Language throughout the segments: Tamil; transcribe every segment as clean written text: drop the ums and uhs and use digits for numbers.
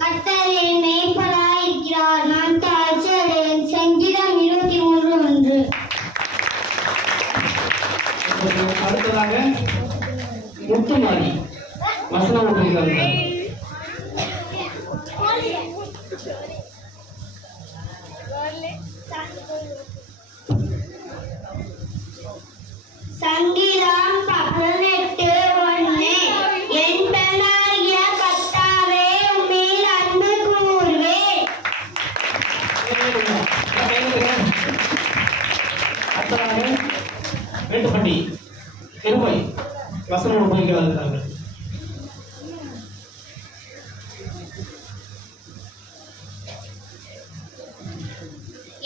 கர்த்தர் என் மேய்ப்பராய் இருக்கிறார், நான் தாழ்ச்சியடையேன். சங்கீதம் 23:1. அடுத்ததாக முத்துமாரி வசனம் சொல்கிறார்கள். சங்கீதம் 18:1. என் பெண்ணாகிய கர்த்தாவே, உம்மேல் அன்பு கூர்வேன். அடுத்ததாக வேட்டுப்பட்டி திருமை வசனம் உபயோகிக்கிறார்கள்.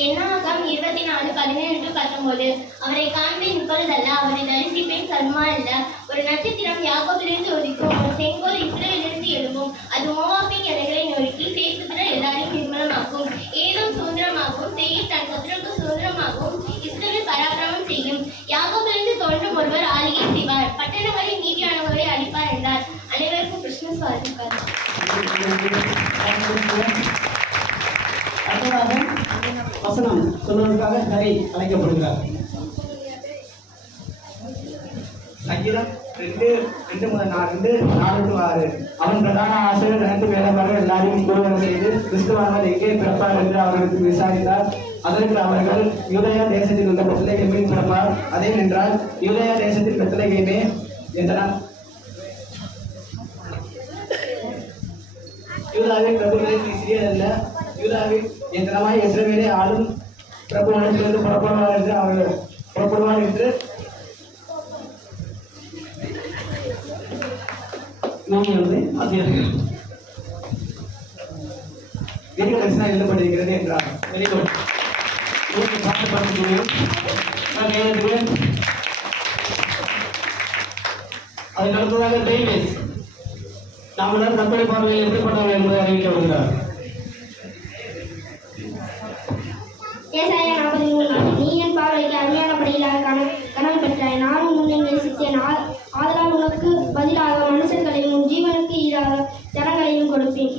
என்னாகம் 24:17-19. அவரை காண்பேன் இப்பொழுதல்ல, அவரை தரிசிப்பேன் கர்மா அல்ல. ஒரு நட்சத்திரம் யாக்கோபிலிருந்து உதிக்கும், ஒரு செங்கோல் இஸ்ரவேலிலிருந்து எழும்பும். அது மோவாபின் எல்லைகளை நொறுக்கி சேத்துத்திர எல்லாரையும் நிர்மூலமாக்கும். ஏதோம் சுதந்திரமாகவும், சேயீர் தன் சத்துருக்கு சுதந்திரமாகவும் இஸ்ரவேல் பராக்கிரமம் செய்யும். யாக்கோபிலிருந்து தோன்றும் ஒருவர் ஆளுகை செய்வார், பட்டணங்களில் நீதியானவர்களை அளிப்பார் என்றார். அனைவருக்கும் கிறிஸ்துமஸ் வாழ்த்துக்கள். அடுத்ததாக வசனம் சொல்வதற்காக ஹரி அழைக்கப்படுகிறார். சங்கீதம் 2:4-6. அவன் பிரதான ஆசிரியர் கணக்கு வேலைப்பாடு எல்லாரையும் கூறுவதை செய்து கிறிஸ்துவானவர் எங்கே பிறப்பார் என்று அவர்களுக்கு விசாரித்தார். அதற்கு அவர்கள் யூதேயா தேசத்தில் உள்ள பெத்லகேமில் பிறப்பார். அதே என்றால் யூதேயா தேசத்தில் பெத்லகேமே என்றார். யூதாவின் பிரபுகளில் நீ சிறியதல்ல, யூதாவில் என் தினமாய் இஸ்ரவேலை ஆளும் பிரபுவனிடத்திலிருந்து புறப்படுவார் என்று அவர்கள் புறப்படுவார் என்று தரிசனம் எழுதப்பட்டிருக்கிறது என்றார். Very good. பாட்டு பார்க்க முடியும். அதுக்கு அடுத்ததாக டெய்லிஸ் நாம் எல்லாரும் கற்பனை பார்வையில் எப்படிப்பட்டவர்கள் என்பதை அறிவிக்கப்படுகிறார். ஏசாயா 43:4. நீ என் பார்வைக்கு அருமையானபடியாக கனவு பெற்றாய், நானும் உன்னை நேசித்தேன். ஆதலால் உனக்கு பதிலாக மனுஷர்களையும் உன் ஜீவனுக்கு ஈடாக ஜனங்களையும் கொடுப்பேன்.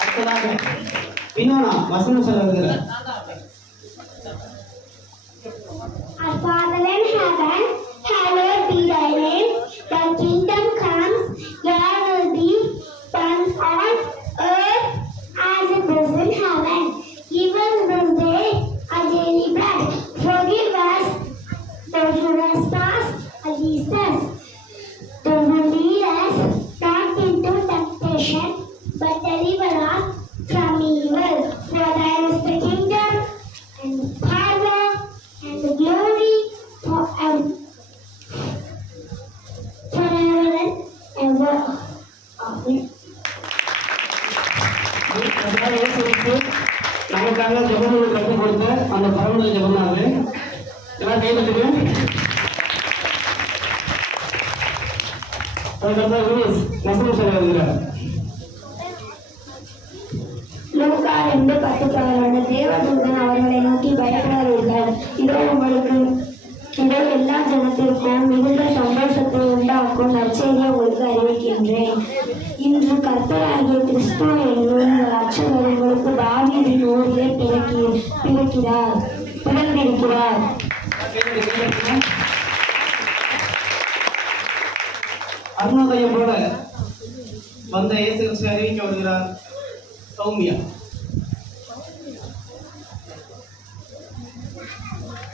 அடுத்ததாக வினோனா வசனம் சொல்ல வருகிறார். Our Father in heaven, hallowed be thy name. Thy kingdom comes, your will be done on earth as it is in heaven. Give us this day our daily bread. Forgive us those who trespass against us. Do not lead us not into temptation, but deliver us from evil. For thine is the kingdom and the power and the glory forever and ever. Amen. நமக்காக ஜெபங்களை கற்றுக் கொடுத்த அந்த பரவலை ஜெபனாரு எல்லாம் கைதட்டுங்க. வசனம் சொல்ல வருகிறார். லூக்கா 2:10. தேவதூதன் அவர்களை நோக்கி பயப்படாதீர்கள், இதோ எல்லா ஜனத்திற்கும் மிகுந்த சந்தோஷத்தை உண்டாக்கும் நற்செய்தியை உங்களுக்கு அறிவிக்கின்றேன். இன்று கர்த்தராகிய கிறிஸ்து என்னும் உங்கள் ரட்சகர் உங்களுக்கு தாவீதின் ஊரிலே பிறந்திருக்கிறார். அருணோதயம் போல வந்த இயேசு கிறிஸ்து அறிவிக்க வருகிறார். சௌமியா